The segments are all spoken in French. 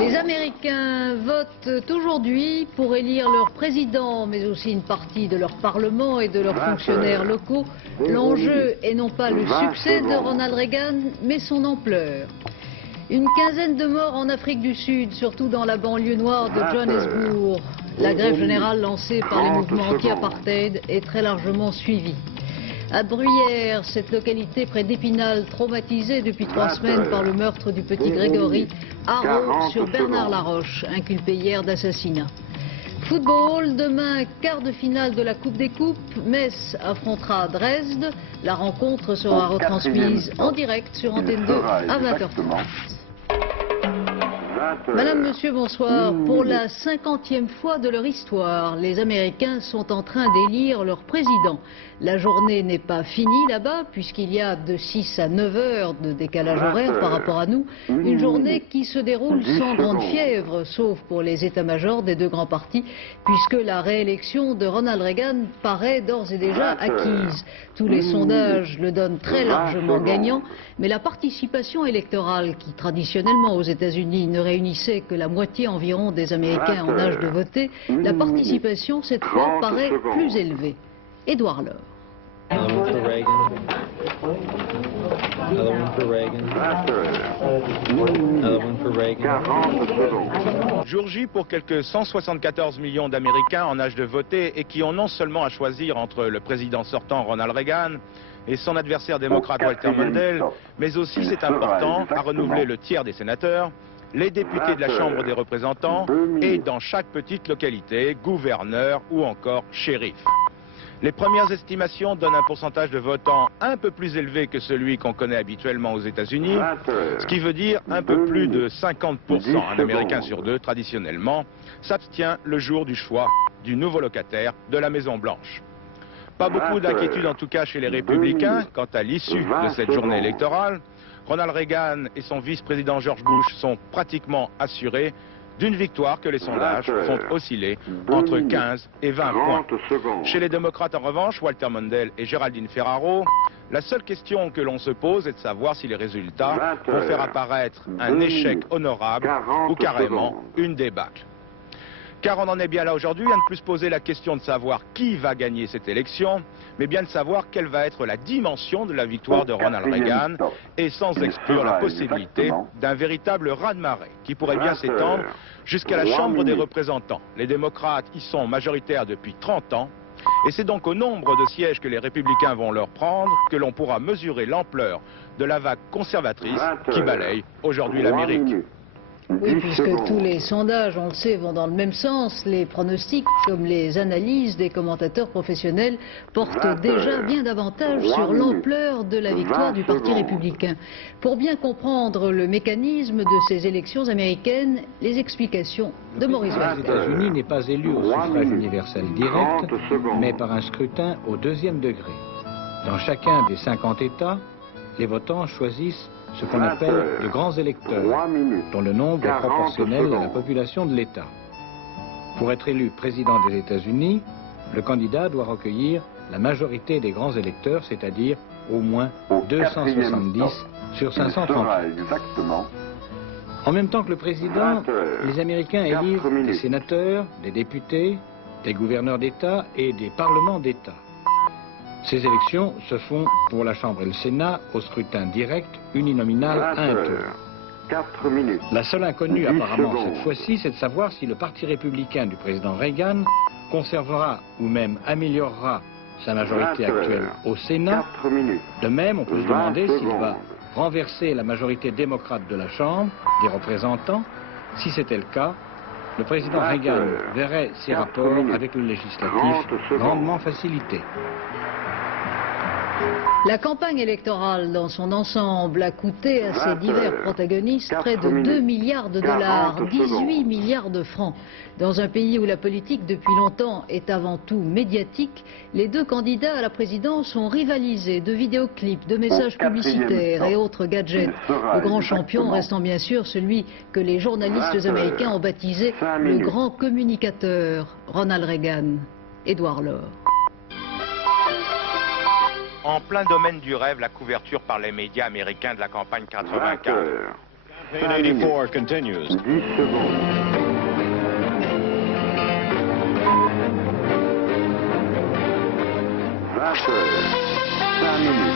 Les Américains votent aujourd'hui pour élire leur président, mais aussi une partie de leur parlement et de leurs fonctionnaires locaux. L'enjeu est non pas le succès de Ronald Reagan, mais son ampleur. Une quinzaine de morts en Afrique du Sud, surtout dans la banlieue noire de Johannesburg. La grève générale lancée par les mouvements anti-apartheid est très largement suivie. À Bruyères, cette localité près d'Épinal, traumatisée depuis 3 semaines par le meurtre du petit Grégory, Haro sur Bernard Laroche, inculpé hier d'assassinat. Football, demain, quart de finale de la Coupe des Coupes. Metz affrontera Dresde. La rencontre sera retransmise en direct sur Antenne 2 à 20h30. Madame, Monsieur, bonsoir. Pour la 50e fois de leur histoire, les Américains sont en train d'élire leur président. La journée n'est pas finie là-bas, puisqu'il y a de 6 à 9 heures de décalage horaire par rapport à nous. Une journée qui se déroule sans grande fièvre, sauf pour les états-majors des deux grands partis, puisque la réélection de Ronald Reagan paraît d'ores et déjà acquise. Tous les sondages le donnent très largement gagnant, mais la participation électorale, qui traditionnellement aux États-Unis ne réunissait que la moitié environ des Américains en âge de voter, la participation cette fois paraît plus élevée. Édouard Laure. Jour J pour quelques 174 millions d'Américains en âge de voter et qui ont non seulement à choisir entre le président sortant Ronald Reagan et son adversaire démocrate Walter Mondale, mais aussi, c'est important, à renouveler le tiers des sénateurs, les députés de la Chambre des représentants et dans chaque petite localité, gouverneur ou encore shérif. Les premières estimations donnent un pourcentage de votants un peu plus élevé que celui qu'on connaît habituellement aux États-Unis, ce qui veut dire un peu plus de 50%. Un Américain sur 2, traditionnellement, s'abstient le jour du choix du nouveau locataire de la Maison-Blanche. Pas beaucoup d'inquiétude en tout cas chez les républicains quant à l'issue de cette journée électorale. Ronald Reagan et son vice-président George Bush sont pratiquement assurés d'une victoire que les sondages font osciller entre 15 et 20 points. Chez les démocrates en revanche, Walter Mondale et Geraldine Ferraro, la seule question que l'on se pose est de savoir si les résultats vont faire apparaître un échec honorable ou carrément une débâcle. Car on en est bien là aujourd'hui à ne plus se poser la question de savoir qui va gagner cette élection, mais bien de savoir quelle va être la dimension de la victoire de Ronald Reagan, et sans exclure la possibilité d'un véritable raz-de-marée qui pourrait bien s'étendre jusqu'à la Chambre des représentants. Les démocrates y sont majoritaires depuis 30 ans, et c'est donc au nombre de sièges que les républicains vont leur prendre que l'on pourra mesurer l'ampleur de la vague conservatrice qui balaye aujourd'hui l'Amérique. Oui, puisque tous les sondages, on le sait, vont dans le même sens. Les pronostics, comme les analyses des commentateurs professionnels, portent déjà bien davantage sur l'ampleur de la victoire du Parti républicain. Pour bien comprendre le mécanisme de ces élections américaines, les explications de Maurice Walter. Les États-Unis n'est pas élu au suffrage universel direct, mais par un scrutin au 2e degré. Dans chacun des 50 États, les votants choisissent ce qu'on appelle de grands électeurs, dont le nombre est proportionnel à la population de l'État. Pour être élu président des États-Unis, le candidat doit recueillir la majorité des grands électeurs, c'est-à-dire au moins 270 sur 538. En même temps que le président, les Américains élisent des sénateurs, des députés, des gouverneurs d'État et des parlements d'État. Ces élections se font pour la Chambre et le Sénat au scrutin direct, uninominal à un tour. La seule inconnue apparemment cette fois-ci, c'est de savoir si le Parti républicain du président Reagan conservera ou même améliorera sa majorité actuelle au Sénat. De même, on peut se demander s'il va renverser la majorité démocrate de la Chambre des représentants. Si c'était le cas, le président Reagan verrait ses rapports avec le législatif grandement facilités. La campagne électorale dans son ensemble a coûté à ses divers protagonistes près de 2 milliards de dollars, 18 milliards de francs. Dans un pays où la politique depuis longtemps est avant tout médiatique, les deux candidats à la présidence ont rivalisé de vidéoclips, de messages publicitaires et autres gadgets. Le grand champion restant bien sûr celui que les journalistes américains ont baptisé le grand communicateur, Ronald Reagan. Édouard Laure. En plein domaine du rêve, la couverture par les médias américains de la campagne 84. 84 continues. 10 secondes. 20 heures. 5 minutes.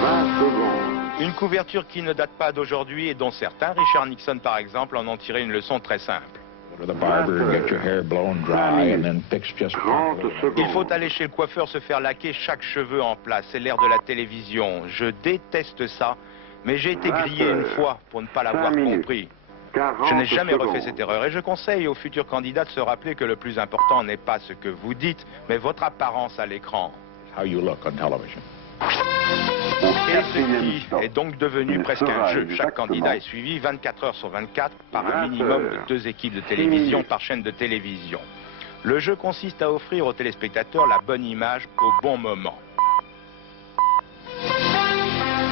20 secondes. Une couverture qui ne date pas d'aujourd'hui et dont certains, Richard Nixon par exemple, en ont tiré une leçon très simple. Go to the barber, get your hair blown dry, and then fix just 30 properly. secondes. Il faut aller chez le coiffeur se faire laquer chaque cheveu en place. C'est l'ère de la télévision. Je déteste ça, mais j'ai été grillé une fois pour ne pas l'avoir compris. 40 Je n'ai jamais secondes. refait cette erreur et je conseille aux futurs candidats de se rappeler que le plus important n'est pas ce que vous dites, mais votre apparence à l'écran. How you look on television. Et ce qui est donc devenu presque un jeu. Chaque candidat est suivi 24 heures sur 24 par un minimum de 2 équipes de télévision par chaîne de télévision. Le jeu consiste à offrir aux téléspectateurs la bonne image au bon moment.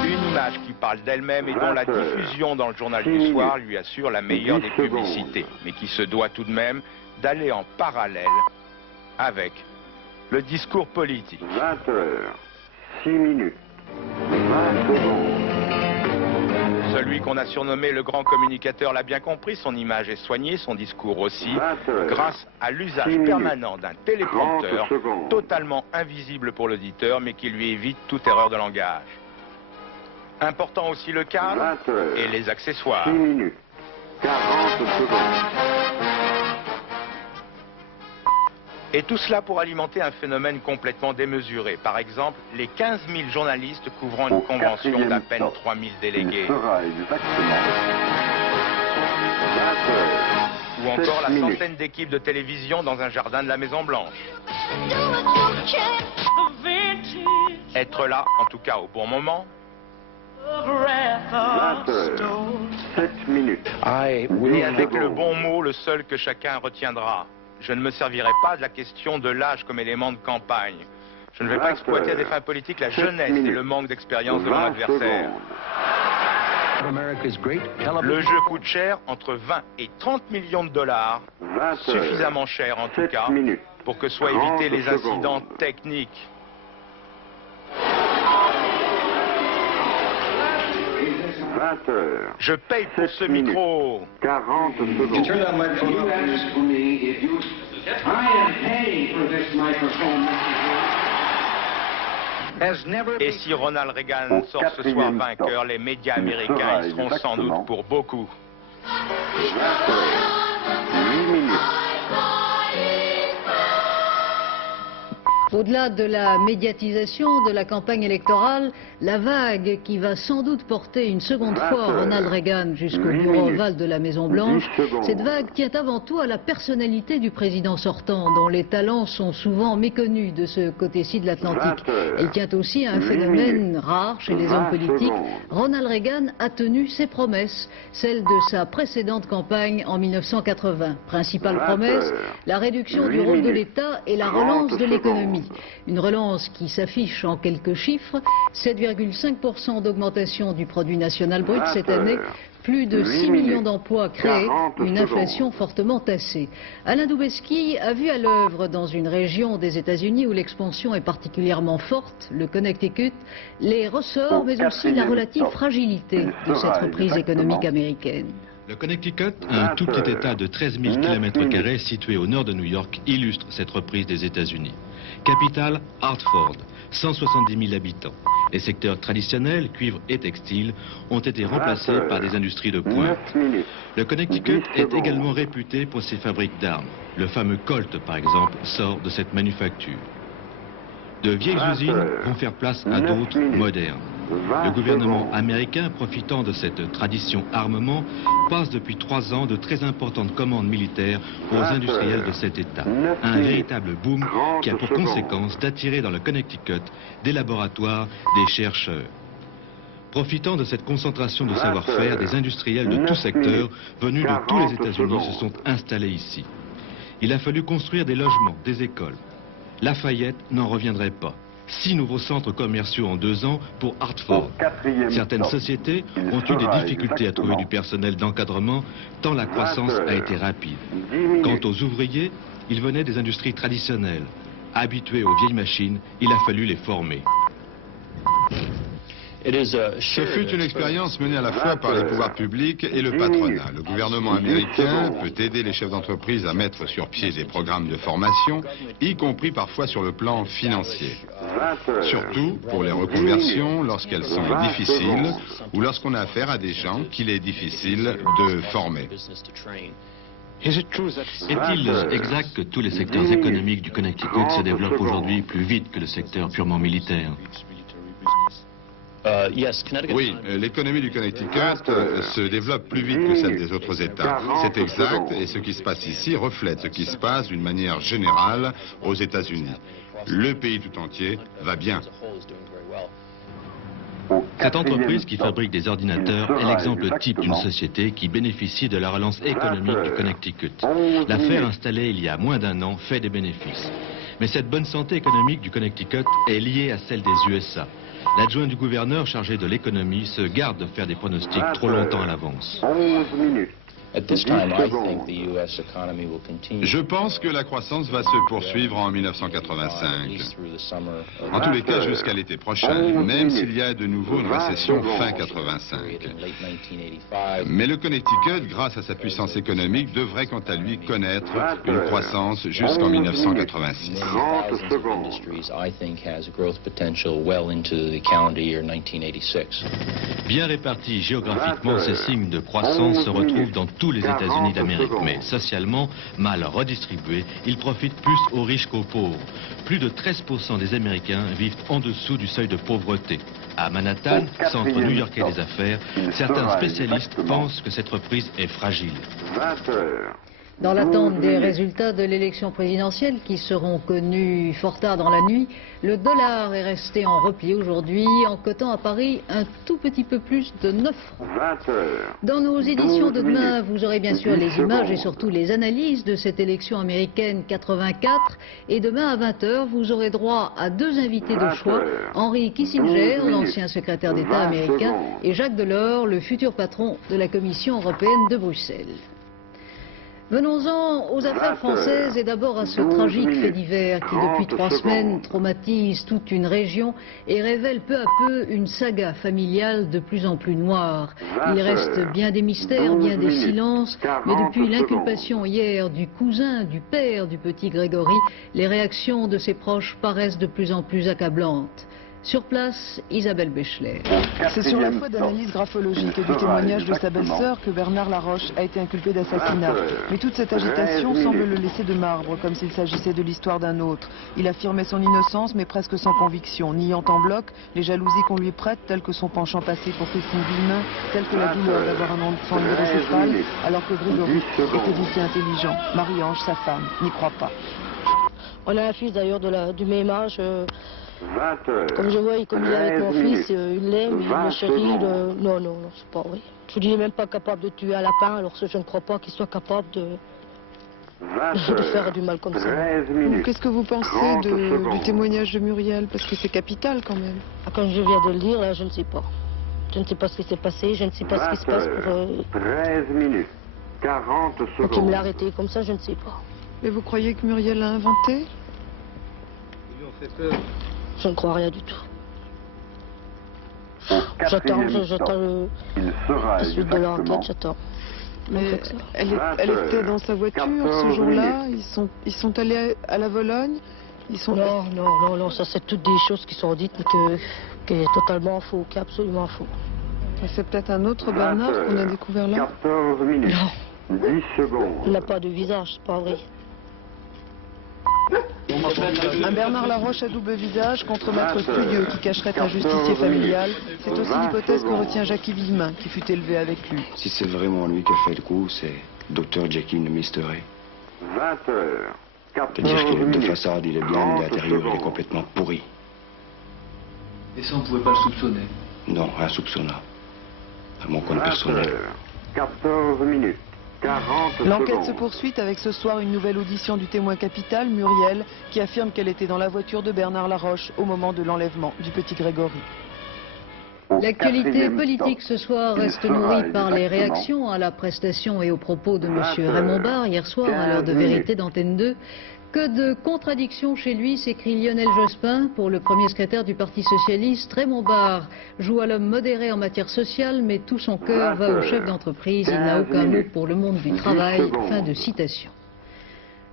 Une image qui parle d'elle-même et dont la diffusion dans le journal du soir lui assure la meilleure des publicités, mais qui se doit tout de même d'aller en parallèle avec le discours politique. 20 heures. 6 minutes. 20 secondes. Celui qu'on a surnommé le grand communicateur l'a bien compris, son image est soignée, son discours aussi, 20 heures. grâce à l'usage 6 minutes. permanent d'un téléprompteur 30 secondes. totalement invisible pour l'auditeur, mais qui lui évite toute erreur de langage. Important aussi le cadre 20 heures. et les accessoires. 6 minutes. 40 secondes. Et tout cela pour alimenter un phénomène complètement démesuré. Par exemple, les 15 000 journalistes couvrant une convention d'à peine 3 000 délégués. Il sera exactement 20 heures. Ou encore 7 la minutes. centaine d'équipes de télévision dans un jardin de la Maison-Blanche. Être là, en tout cas au bon moment, 20 heures. 7 minutes. I et will avec le secondes. bon mot, le seul que chacun retiendra. Je ne me servirai pas de la question de l'âge comme élément de campagne. Je ne vais pas 20 exploiter à des heures. fins politiques la 7 jeunesse et minutes. le manque d'expérience de mon 20 adversaire. secondes. America's great Le television. jeu coûte cher, entre 20 et 30 millions de dollars, 20 heures. suffisamment cher en tout 7 cas, minutes. pour que soient 30 évités les incidents secondes. techniques. 20 heures. Je paye pour 7 ce minutes. micro. 40 secondes. Can you ask for me if you... I am paying for this microphone, Et si Ronald Reagan sort ce soir vainqueur, les médias américains y seront sans doute pour beaucoup. 20 heures. 8 minutes. Au-delà de la médiatisation de la campagne électorale, la vague qui va sans doute porter une seconde fois Ronald Reagan jusqu'au 8 bureau minutes. ovale de la Maison-Blanche, 10 secondes. cette vague tient avant tout à la personnalité du président sortant, dont les talents sont souvent méconnus de ce côté-ci de l'Atlantique. 20 heures. Elle tient aussi à un 8 phénomène minutes. rare chez les 20 hommes politiques. secondes. Ronald Reagan a tenu ses promesses, celles de sa précédente campagne en 1980. Principale 20 promesse, heures. la réduction 8 du rôle de minutes. l'État et la 30 relance de l'économie. secondes. Une relance qui s'affiche en quelques chiffres, 7,5% d'augmentation du produit national brut 20 cette année, heures. plus de 6 8 millions minutes. d'emplois créés, 40 une inflation secondes. fortement tassée. Alain Doubesky a vu à l'œuvre dans une région des États-Unis où l'expansion est particulièrement forte, le Connecticut, les ressorts mais aussi la relative fragilité de cette reprise économique américaine. Le Connecticut, un tout petit État de 13 000 km² situé au nord de New York, illustre cette reprise des États-Unis. Capitale, Hartford, 170 000 habitants. Les secteurs traditionnels, cuivre et textile, ont été remplacés par des industries de pointe. 9 minutes. Le Connecticut 10 est secondes. également réputé pour ses fabriques d'armes. Le fameux Colt, par exemple, sort de cette manufacture. De vieilles 20 usines heures. vont faire place à 9 d'autres minutes. modernes. 20 Le gouvernement secondes. américain, profitant de cette tradition armement, passe depuis 3 ans de très importantes commandes militaires aux 20 industriels heures. de cet État. 9 Un minutes. véritable boom 30 qui a pour secondes. conséquence d'attirer dans le Connecticut des laboratoires, des chercheurs. Profitant de cette concentration de 20 savoir-faire, heures. des industriels de 9 tous secteurs minutes. venus de tous les 40 États-Unis se secondes. sont installés ici. Il a fallu construire des logements, des écoles. Lafayette n'en reviendrait pas. 6 nouveaux centres commerciaux en 2 ans pour Hartford. Au 4e Certaines stop. sociétés Il ont eu des sera difficultés à trouver exactement du personnel d'encadrement tant la croissance 20 heures. a été rapide. 10 minutes. Quant aux ouvriers, ils venaient des industries traditionnelles. Habitués aux vieilles machines, il a fallu les former. Ce fut une expérience menée à la fois par les pouvoirs publics et le patronat. Le gouvernement américain peut aider les chefs d'entreprise à mettre sur pied des programmes de formation, y compris parfois sur le plan financier. Surtout pour les reconversions lorsqu'elles sont difficiles ou lorsqu'on a affaire à des gens qu'il est difficile de former. Est-il exact que tous les secteurs économiques du Connecticut se développent aujourd'hui plus vite que le secteur purement militaire? Oui, l'économie du Connecticut se développe plus vite que celle des autres États. C'est exact, et ce qui se passe ici reflète ce qui se passe d'une manière générale aux États-Unis. Le pays tout entier va bien. Cette entreprise qui fabrique des ordinateurs est l'exemple type d'une société qui bénéficie de la relance économique du Connecticut. L'affaire installée il y a moins d'1 an fait des bénéfices. Mais cette bonne santé économique du Connecticut est liée à celle des USA. L'adjoint du gouverneur chargé de l'économie se garde de faire des pronostics trop longtemps à l'avance. 11 minutes. Je pense que la croissance va se poursuivre en 1985. En tous les cas jusqu'à l'été prochain, même s'il y a de nouveau une récession fin 85. Mais le Connecticut, grâce à sa puissance économique, devrait quant à lui connaître une croissance jusqu'en 1986. 30 secondes. Bien répartis géographiquement, ces signes de croissance se retrouvent dans tous les États-Unis d'Amérique. Mais socialement, mal redistribués, ils profitent plus aux riches qu'aux pauvres. Plus de 13% des Américains vivent en dessous du seuil de pauvreté. À Manhattan, centre new-yorkais des affaires, certains spécialistes pensent que cette reprise est fragile. 20 heures. Dans l'attente des résultats de l'élection présidentielle qui seront connus fort tard dans la nuit, le dollar est resté en repli aujourd'hui, en cotant à Paris un tout petit peu plus de 9 francs. 20 heures. Dans nos éditions de 12 demain, minutes. vous aurez bien sûr 10 les images et secondes. surtout les analyses de cette élection américaine 84. Et demain à 20h, vous aurez droit à 2 invités de 20 choix, heures. Henry Kissinger, 12 minutes. l'ancien secrétaire d'État 20 américain, secondes. et Jacques Delors, le futur patron de la Commission européenne de Bruxelles. Venons-en aux affaires 20 françaises et d'abord à ce 12 tragique fait minutes. divers qui 30 depuis 3 semaines secondes. traumatise toute une région et révèle peu à peu une saga familiale de plus en plus noire. 20 Il reste heures. bien des mystères, 12 bien des minutes. silences, mais 40 depuis secondes. l'inculpation hier du cousin, du père du petit Grégory, les réactions de ses proches paraissent de plus en plus accablantes. Sur place, Isabelle Béchelet. C'est sur la foi d'analyse graphologique et du témoignage de sa belle-sœur que Bernard Laroche a été inculpé d'assassinat. Mais toute cette agitation semble le laisser de marbre, comme s'il s'agissait de l'histoire d'un autre. Il affirmait son innocence, mais presque sans conviction, niant en bloc les jalousies qu'on lui prête, telles que son penchant passé pour Christine Villemin, telles que la douleur d'avoir un enfant hydrocéphale, alors que Grégory était dit intelligent. Marie-Ange, sa femme, n'y croit pas. On a un fils d'ailleurs du même âge. 20 heures. Comme je vois, comme il est avec mon 13 fils, minutes. il l'aime, il 20 le chérit. secondes. Non, c'est pas vrai. Je dis, il n'est même pas capable de tuer un lapin, alors je ne crois pas qu'il soit capable de 20 faire heures. du mal comme ça. 13 minutes. Qu'est-ce que vous pensez 30 du secondes. témoignage de Muriel? Parce que c'est capital quand même. Comme je viens de le dire, là, je ne sais pas. Je ne sais pas ce qui s'est passé, je ne sais pas ce qui se passe pour... 13 minutes. 40 Donc il me secondes. l'a arrêté comme ça, je ne sais pas. Mais vous croyez que Muriel a inventé? Je ne crois rien du tout. Au J'attends quatrième Il sera la suite de l'enquête, exactement j'attends. Mais elle était dans sa voiture ce 14 jour-là. Ils sont allés à la Vologne. Ils sont... Non, ça c'est toutes des choses qui sont dites, mais qui est totalement faux, qui est absolument faux. C'est peut-être un autre Bernard qu'on a découvert là. 14 minutes. 10 secondes. Il n'a pas de visage, c'est pas vrai. Un Bernard Laroche à double visage contre Maître Studieux qui cacherait un justicier familial. C'est aussi l'hypothèse que retient Jackie Villemin, qui fut élevé avec lui. Si c'est vraiment lui qui a fait le coup, c'est Dr. Jackie de Mystery. 20 heures. 14 C'est-à-dire que de minutes. façade, il est bien, mais 30 d'intérieur, il est secondes. complètement pourri. Et ça, on ne pouvait pas le soupçonner. Non, insoupçonnable. À mon compte 20 personnel. heures. 14 minutes. 40 L'enquête se secondes. poursuit avec ce soir une nouvelle audition du témoin capital, Muriel, qui affirme qu'elle était dans la voiture de Bernard Laroche au moment de l'enlèvement du petit Grégory. L'actualité politique ce soir reste nourrie par les réactions à la prestation et aux propos de M. Raymond Barre hier soir à l'heure de vérité d'Antenne 2. Que de contradictions chez lui, s'écrie Lionel Jospin. Pour le premier secrétaire du Parti socialiste, Raymond Barre joue à l'homme modéré en matière sociale, mais tout son cœur va au chef d'entreprise. Il n'a aucun mot pour le monde du travail. Fin de citation.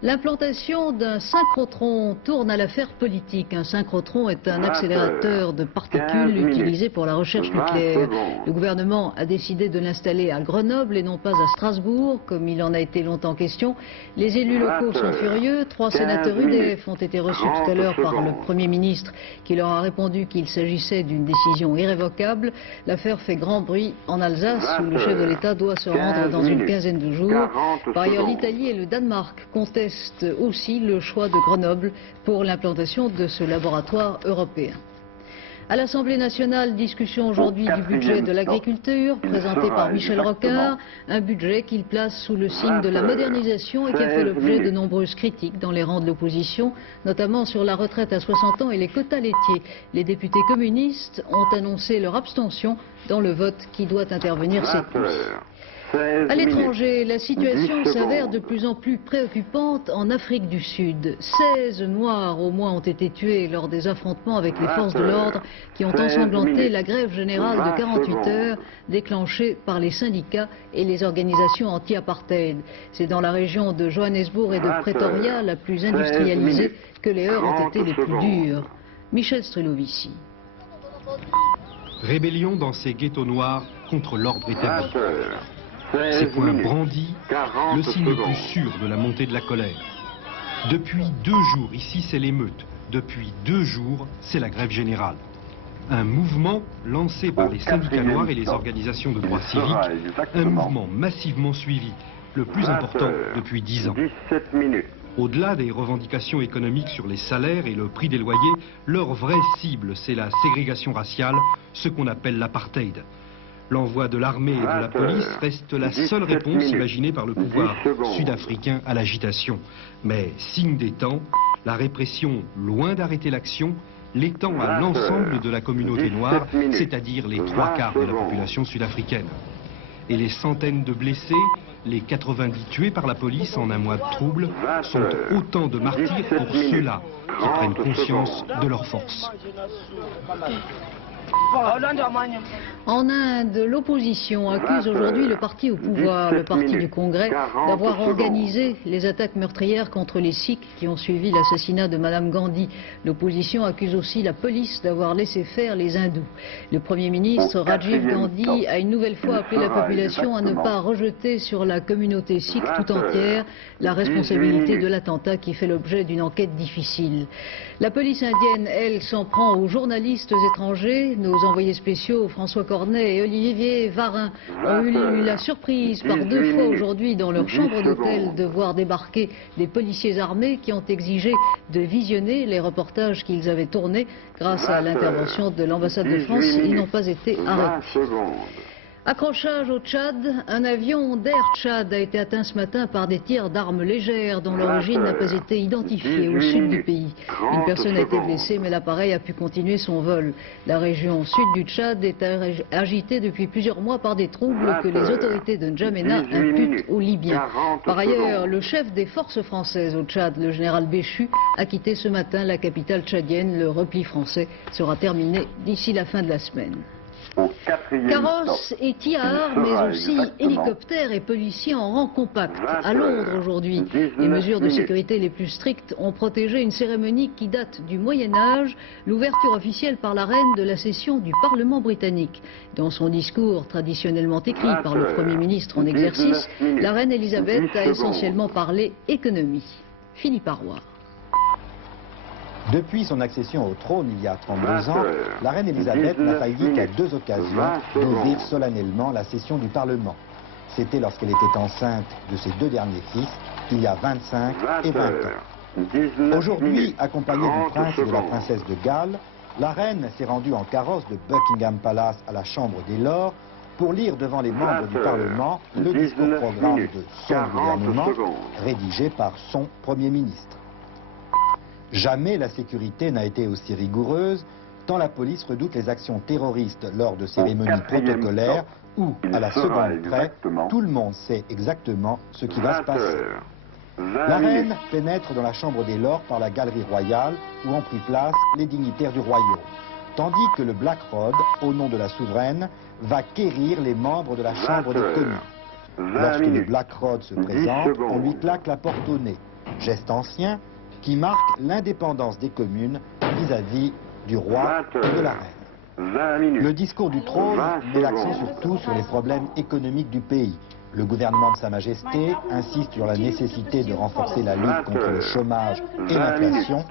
L'implantation d'un synchrotron tourne à l'affaire politique. Un synchrotron est un accélérateur de particules utilisé pour la recherche nucléaire. Le gouvernement a décidé de l'installer à Grenoble et non pas à Strasbourg, comme il en a été longtemps question. Les élus locaux sont furieux. 3 sénateurs UDF ont été reçus tout à l'heure par le Premier ministre qui leur a répondu qu'il s'agissait d'une décision irrévocable. L'affaire fait grand bruit en Alsace où le chef de l'État doit se rendre dans une quinzaine de jours. Par ailleurs, l'Italie et le Danemark contestent aussi le choix de Grenoble pour l'implantation de ce laboratoire européen. À l'Assemblée nationale, discussion aujourd'hui du budget de l'agriculture, présenté par Michel Rocard, un budget qu'il place sous le signe de la modernisation et qui a fait l'objet de nombreuses critiques dans les rangs de l'opposition, notamment sur la retraite à 60 ans et les quotas laitiers. Les députés communistes ont annoncé leur abstention dans le vote qui doit intervenir cette nuit. À l'étranger, la situation s'avère de plus en plus préoccupante en Afrique du Sud. 16 Noirs au moins ont été tués lors des affrontements avec les forces de l'ordre qui ont ensanglanté la grève générale de 48 heures déclenchée par les syndicats et les organisations anti-apartheid. C'est dans la région de Johannesburg et de Pretoria, la plus industrialisée, que les heurts ont été les plus dures. Michel Strelovici. Rébellion dans ces ghettos noirs contre l'ordre établi. Ces poings brandis, le signe le plus sûr de la montée de la colère. Depuis 2 jours, ici c'est l'émeute. Depuis 2 jours, c'est la grève générale. Un mouvement lancé par les syndicats noirs et les organisations de droits civiques, un mouvement massivement suivi, le plus important depuis 10 ans. Au-delà des revendications économiques sur les salaires et le prix des loyers, leur vraie cible, c'est la ségrégation raciale, ce qu'on appelle l'apartheid. L'envoi de l'armée et de la police reste la seule réponse imaginée par le pouvoir sud-africain à l'agitation. Mais, signe des temps, la répression, loin d'arrêter l'action, l'étend à l'ensemble de la communauté noire, c'est-à-dire les 3/4 de la population sud-africaine. Et les centaines de blessés, les 90 tués par la police en un mois de trouble, sont autant de martyrs pour ceux-là qui prennent conscience de leur force. En Inde, l'opposition accuse aujourd'hui le parti au pouvoir, le parti du Congrès, d'avoir organisé les attaques meurtrières contre les Sikhs qui ont suivi l'assassinat de Madame Gandhi. L'opposition accuse aussi la police d'avoir laissé faire les hindous. Le Premier ministre Rajiv Gandhi a une nouvelle fois appelé la population à ne pas rejeter sur la communauté sikh tout entière la responsabilité de l'attentat qui fait l'objet d'une enquête difficile. La police indienne, elle, s'en prend aux journalistes étrangers. Nos envoyés spéciaux François Cornet et Olivier Varin ont eu la surprise par 2 fois aujourd'hui dans leur chambre d'hôtel de voir débarquer des policiers armés qui ont exigé de visionner les reportages qu'ils avaient tournés. Grâce à l'intervention de l'ambassade de France, ils n'ont pas été arrêtés. Accrochage au Tchad, un avion d'Air Tchad a été atteint ce matin par des tirs d'armes légères dont l'origine n'a pas été identifiée au sud du pays. Une personne a été blessée mais l'appareil a pu continuer son vol. La région sud du Tchad est agitée depuis plusieurs mois par des troubles que les autorités de N'Djamena imputent aux Libyens. Par ailleurs, le chef des forces françaises au Tchad, le général Béchu, a quitté ce matin la capitale tchadienne. Le repli français sera terminé d'ici la fin de la semaine. Carrosses et tiars, mais aussi hélicoptères et policiers en rang compact. À Londres aujourd'hui, les mesures de sécurité les plus strictes ont protégé une cérémonie qui date du Moyen-Âge, l'ouverture officielle par la reine de la session du Parlement britannique. Dans son discours traditionnellement écrit par le Premier ministre en exercice, la reine Elisabeth a essentiellement parlé économie. Philippe Arroy. Depuis son accession au trône il y a 32 ans, la reine Elisabeth n'a failli qu'à 2 occasions d'ouvrir solennellement la session du Parlement. C'était lorsqu'elle était enceinte de ses 2 derniers fils, il y a 25 et 20 ans. Aujourd'hui, accompagnée du prince et de la princesse de Galles, la reine s'est rendue en carrosse de Buckingham Palace à la Chambre des Lords pour lire devant les membres du Parlement le discours-programme de son gouvernement, rédigé par son Premier ministre. Jamais la sécurité n'a été aussi rigoureuse, tant la police redoute les actions terroristes lors de cérémonies protocolaires où, à la seconde près, tout le monde sait exactement ce qui va se passer. La reine pénètre dans la chambre des lords par la galerie royale où ont pris place les dignitaires du royaume, tandis que le Black Rod, au nom de la souveraine, va quérir les membres de la chambre des communes. Lorsque le Black Rod se présente, on lui claque la porte au nez, geste ancien qui marque l'indépendance des communes vis-à-vis du roi et de la reine. Le discours du trône met l'accent surtout sur les problèmes économiques du pays. Le gouvernement de Sa Majesté insiste sur la nécessité de renforcer la lutte contre le chômage et l'inflation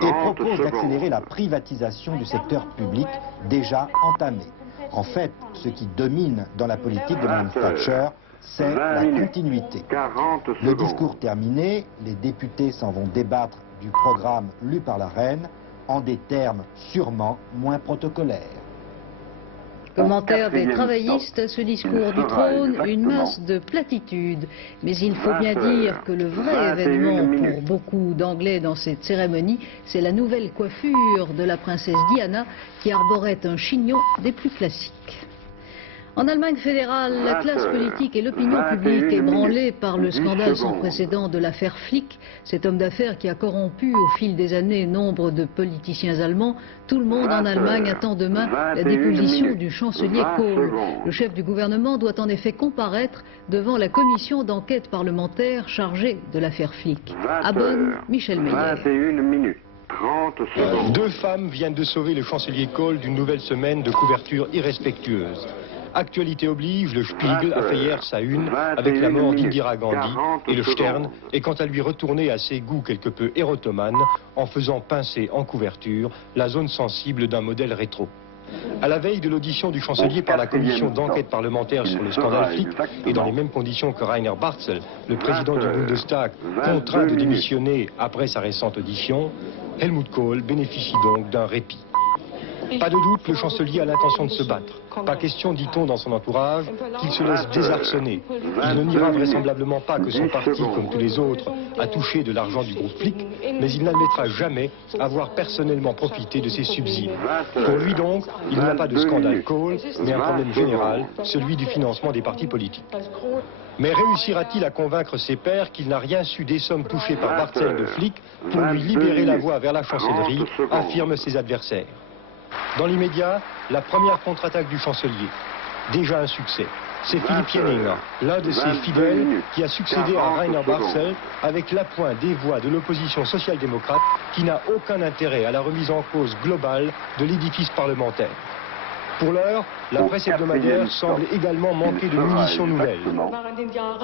et propose d'accélérer la privatisation du secteur public déjà entamée. En fait, ce qui domine dans la politique de Mme Thatcher, c'est la continuité. Le discours terminé, les députés s'en vont débattre du programme lu par la reine en des termes sûrement moins protocolaires. Commentaire des travaillistes à ce discours du trône, une masse de platitudes. Mais il faut bien dire que le vrai événement pour beaucoup d'Anglais dans cette cérémonie, c'est la nouvelle coiffure de la princesse Diana qui arborait un chignon des plus classiques. En Allemagne fédérale, la classe politique et l'opinion publique ébranlées par le scandale sans précédent de l'affaire Flick, cet homme d'affaires qui a corrompu au fil des années nombre de politiciens allemands. Tout le monde en Allemagne attend demain la déposition du chancelier Kohl. Le chef du gouvernement doit en effet comparaître devant la commission d'enquête parlementaire chargée de l'affaire Flick. À Bonn, Michel Meyer. Deux femmes viennent de sauver le chancelier Kohl d'une nouvelle semaine de couverture irrespectueuse. Actualité oblige, le Spiegel a fait hier sa une avec la mort d'Indira Gandhi et le Stern est quant à lui retourné à ses goûts quelque peu érotomanes en faisant pincer en couverture la zone sensible d'un modèle rétro. À la veille de l'audition du chancelier par la commission d'enquête parlementaire sur le scandale Flick et dans les mêmes conditions que Rainer Barzel, le président du Bundestag, contraint de démissionner après sa récente audition, Helmut Kohl bénéficie donc d'un répit. Pas de doute, le chancelier a l'intention de se battre. Pas question, dit-on dans son entourage, qu'il se laisse désarçonner. Il ne niera vraisemblablement pas que son parti, comme tous les autres, a touché de l'argent du groupe Flick, mais il n'admettra jamais avoir personnellement profité de ses subsides. Pour lui donc, il n'y a pas de scandale Kohl, mais un problème général, celui du financement des partis politiques. Mais réussira-t-il à convaincre ses pairs qu'il n'a rien su des sommes touchées par Barzel de Flick pour lui libérer la voie vers la chancellerie, affirment ses adversaires. Dans l'immédiat, la première contre-attaque du chancelier. Déjà un succès. C'est Philipp Jenninger, l'un de ses fidèles, qui a succédé à Rainer Barzel avec l'appoint des voix de l'opposition social-démocrate qui n'a aucun intérêt à la remise en cause globale de l'édifice parlementaire. Pour l'heure, la presse hebdomadaire semble également manquer de munitions nouvelles.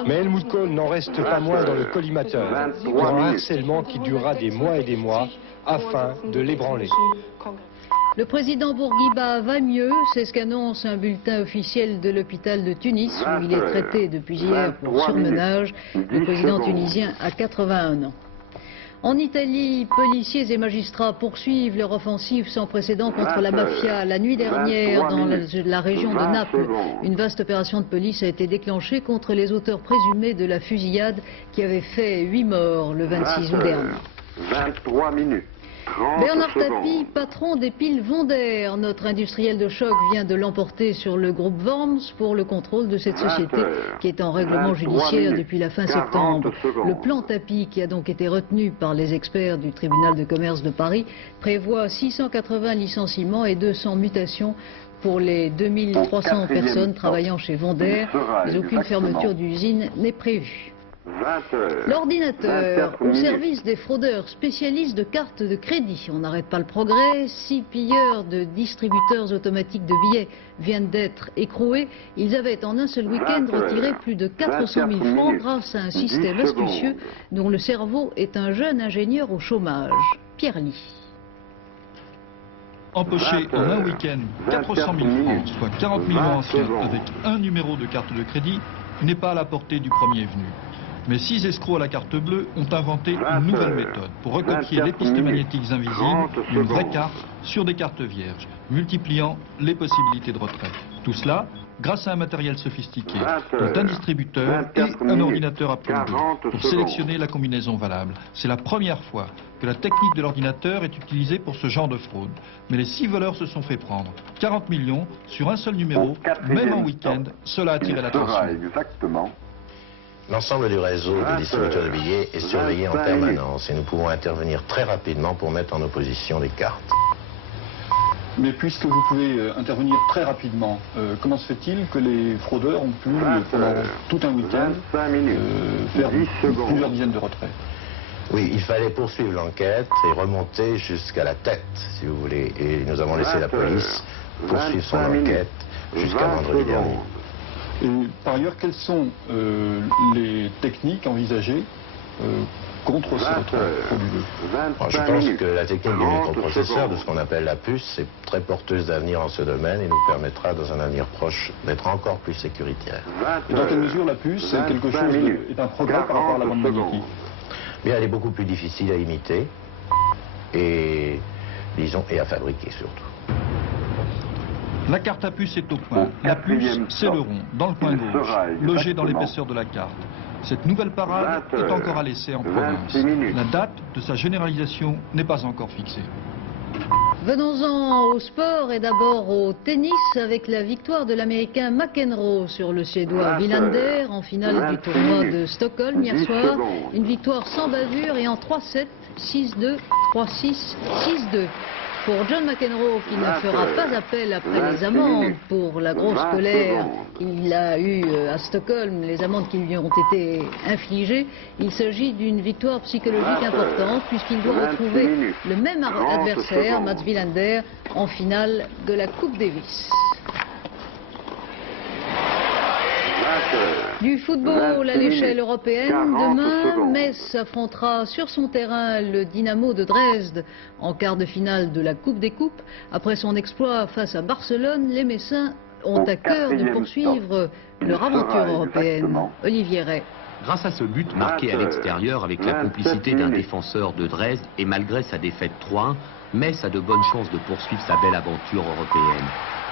Mais Helmut Kohl n'en reste pas moins dans le collimateur, pour un harcèlement qui durera des mois et des mois afin de l'ébranler. Le président Bourguiba va mieux, c'est ce qu'annonce un bulletin officiel de l'hôpital de Tunis où il est traité depuis hier pour surmenage. Le président tunisien a 81 ans. En Italie, policiers et magistrats poursuivent leur offensive sans précédent contre la mafia. La nuit dernière, dans la région de Naples, une vaste opération de police a été déclenchée contre les auteurs présumés de la fusillade qui avait fait 8 morts le 26 août dernier. 23 minutes. Bernard Tapie, patron des piles Wonder, notre industriel de choc vient de l'emporter sur le groupe Worms pour le contrôle de cette société qui est en règlement judiciaire depuis la fin septembre. Le plan Tapie, qui a donc été retenu par les experts du tribunal de commerce de Paris, prévoit 680 licenciements et 200 mutations pour les 2300 personnes travaillant chez Wonder, mais aucune fermeture d'usine n'est prévue. L'ordinateur au service des fraudeurs spécialistes de cartes de crédit. On n'arrête pas le progrès. 6 pilleurs de distributeurs automatiques de billets viennent d'être écroués. Ils avaient en un seul week-end retiré plus de 400 000 francs grâce à un système astucieux dont le cerveau est un jeune ingénieur au chômage. Pierre Ly. Empocher en un week-end 400 000 francs, soit 40 000 anciens avec un numéro de carte de crédit, n'est pas à la portée du premier venu. Mais 6 escrocs à la carte bleue ont inventé une nouvelle méthode pour recopier les pistes magnétiques invisibles d'une vraie carte sur des cartes vierges, multipliant les possibilités de retrait. Tout cela grâce à un matériel sophistiqué, dont un distributeur et un ordinateur Apple II, pour sélectionner la combinaison valable. C'est la première fois que la technique de l'ordinateur est utilisée pour ce genre de fraude. Mais les 6 voleurs se sont fait prendre 40 millions sur un seul numéro, même en week-end. Cela a attiré l'attention. L'ensemble du réseau de distributeurs de billets est surveillé en permanence et nous pouvons intervenir très rapidement pour mettre en opposition les cartes. Mais puisque vous pouvez intervenir très rapidement, comment se fait-il que les fraudeurs ont pu, pendant tout un week-end, faire plusieurs dizaines de retraits? Oui, il fallait poursuivre l'enquête et remonter jusqu'à la tête, si vous voulez. Et nous avons laissé la police poursuivre son enquête jusqu'à vendredi dernier. Et par ailleurs, quelles sont les techniques envisagées contre ce retrait frauduleux? Je pense que la technique du microprocesseur, de ce qu'on appelle la puce, est très porteuse d'avenir en ce domaine et nous permettra dans un avenir proche d'être encore plus sécuritaire. Et dans quelle mesure la puce est quelque chose est un progrès par rapport à la bande magnétique? Bien, elle est beaucoup plus difficile à imiter et, disons, et à fabriquer surtout. La carte à puce est au point. La puce, c'est le rond, dans le coin gauche, logé dans l'épaisseur de la carte. Cette nouvelle parade est encore à l'essai en province. La date de sa généralisation n'est pas encore fixée. Venons-en au sport et d'abord au tennis avec la victoire de l'Américain McEnroe sur le Suédois Wilander en finale du tournoi de Stockholm hier soir. Une victoire sans bavure et en 3-7, 6-2, 3-6, 6-2. Pour John McEnroe, qui ne fera pas appel après les amendes pour la grosse colère qu'il a eue à Stockholm, les amendes qui lui ont été infligées, il s'agit d'une victoire psychologique importante puisqu'il doit retrouver le même adversaire, Mats Wilander, en finale de la Coupe Davis. Du football à l'échelle européenne, demain, Metz affrontera sur son terrain le Dynamo de Dresde en quart de finale de la Coupe des Coupes. Après son exploit face à Barcelone, les Messins ont à cœur de poursuivre leur aventure européenne. Olivier Ray. Grâce à ce but marqué à l'extérieur avec la complicité d'un défenseur de Dresde et malgré sa défaite 3-1, Metz a de bonnes chances de poursuivre sa belle aventure européenne.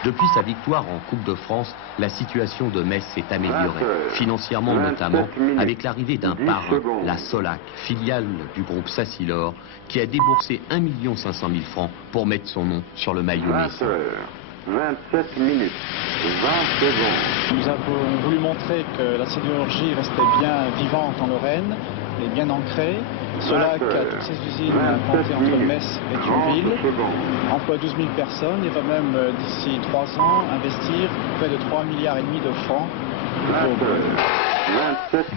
Depuis sa victoire en Coupe de France, la situation de Metz s'est améliorée, financièrement notamment, avec l'arrivée d'un parrain, la Solac, filiale du groupe Sassilor, qui a déboursé 1 500 000 francs pour mettre son nom sur le maillot messin. 27 minutes, 20 secondes. Nous avons voulu montrer que la sidérurgie restait bien vivante en Lorraine et bien ancrée. Solac a toutes ses usines implantées entre Metz et Thionville, emploie 12 000 personnes et va même d'ici 3 ans investir près de 3,5 milliards de francs.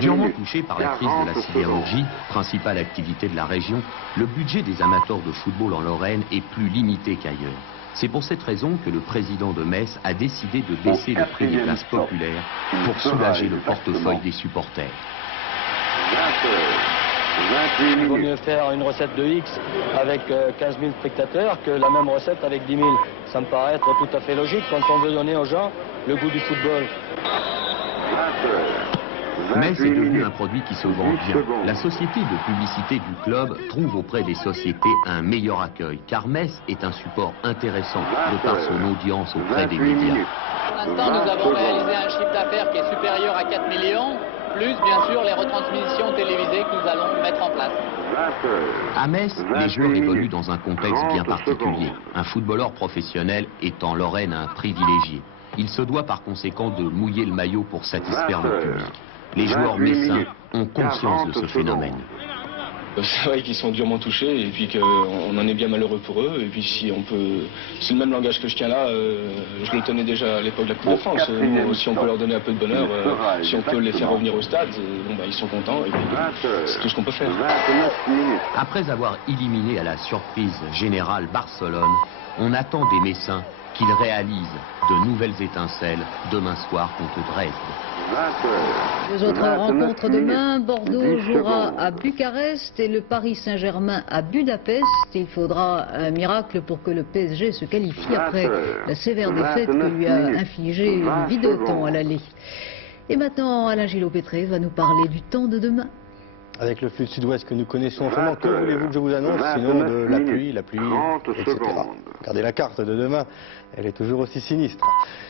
Durement touché par la crise de la sidérurgie, principale activité de la région, le budget des amateurs de football en Lorraine est plus limité qu'ailleurs. C'est pour cette raison que le président de Metz a décidé de baisser le prix des places populaires pour soulager le portefeuille des supporters. Il vaut mieux faire une recette de X avec 15 000 spectateurs que la même recette avec 10 000. Ça me paraît être tout à fait logique quand on veut donner aux gens le goût du football. Metz est devenu un produit qui se vend bien. La société de publicité du club trouve auprès des sociétés un meilleur accueil, car Metz est un support intéressant de par son audience auprès des médias. Pour l'instant, nous avons réalisé un chiffre d'affaires qui est supérieur à 4 millions, plus bien sûr les retransmissions télévisées que nous allons mettre en place. À Metz, les joueurs évoluent dans un contexte bien particulier. Un footballeur professionnel est en Lorraine un privilégié. Il se doit par conséquent de mouiller le maillot pour satisfaire le public. Les joueurs messins ont conscience de ce phénomène. C'est vrai qu'ils sont durement touchés et puis qu'on en est bien malheureux pour eux. Et puis si on peut, c'est le même langage que je tiens là, je le tenais déjà à l'époque de la Coupe de France. Si on peut leur donner un peu de bonheur, si on peut les faire revenir au stade, bon, bah, ils sont contents et puis c'est tout ce qu'on peut faire. Après avoir éliminé à la surprise générale Barcelone, on attend des Messins qu'ils réalisent de nouvelles étincelles demain soir contre Dresde. Deux autres rencontres demain, Bordeaux jouera à Bucarest et le Paris Saint-Germain à Budapest. Il faudra un miracle pour que le PSG se qualifie après la sévère défaite que lui a infligée Videoton à l'aller. Et maintenant, Alain Gillot-Pétré va nous parler du temps de demain. Avec le flux de sud-ouest que nous connaissons en ce moment, que voulez-vous que je vous annonce, sinon de la pluie, etc. Regardez la carte de demain, elle est toujours aussi sinistre.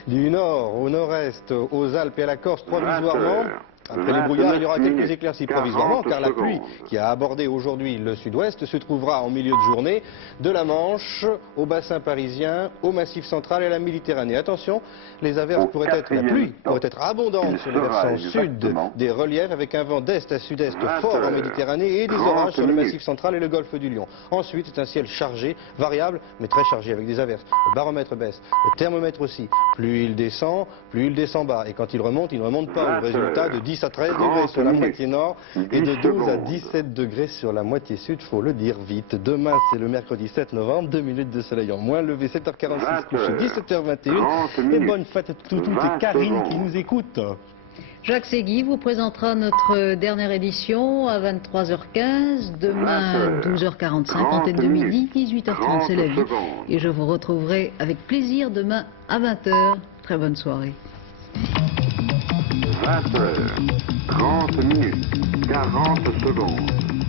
Du nord au nord-est, aux Alpes et à la Corse, provisoirement, Après les brouillards, il y aura quelques éclaircies provisoirement, car la pluie qui a abordé aujourd'hui le sud-ouest se trouvera en milieu de journée de la Manche au bassin parisien, au Massif central et à la Méditerranée. Attention, les averses pourraient être, la pluie pourrait être abondante sur les versants sud des reliefs, avec un vent d'est à sud-est fort en Méditerranée et des orages sur le Massif central et le golfe du Lion. Ensuite, c'est un ciel chargé, variable, mais très chargé, avec des averses. Le baromètre baisse, le thermomètre aussi. Plus il descend bas. Et quand il remonte pas au résultat de 10 à 13 degrés sur la moitié nord et de 12 à 17 degrés sur la moitié sud, faut le dire vite. Demain, c'est le mercredi 7 novembre, 2 minutes de soleil en moins, levé 7h46, couché 17h21. Et bonne fête à toutes et Karine qui nous écoute. Jacques Segui vous présentera notre dernière édition à 23h15, demain 12h45, antenne de midi, 18h30, c'est la vie. Et je vous retrouverai avec plaisir demain à 20h. Très bonne soirée. 20h, 30 minutes, 40 secondes.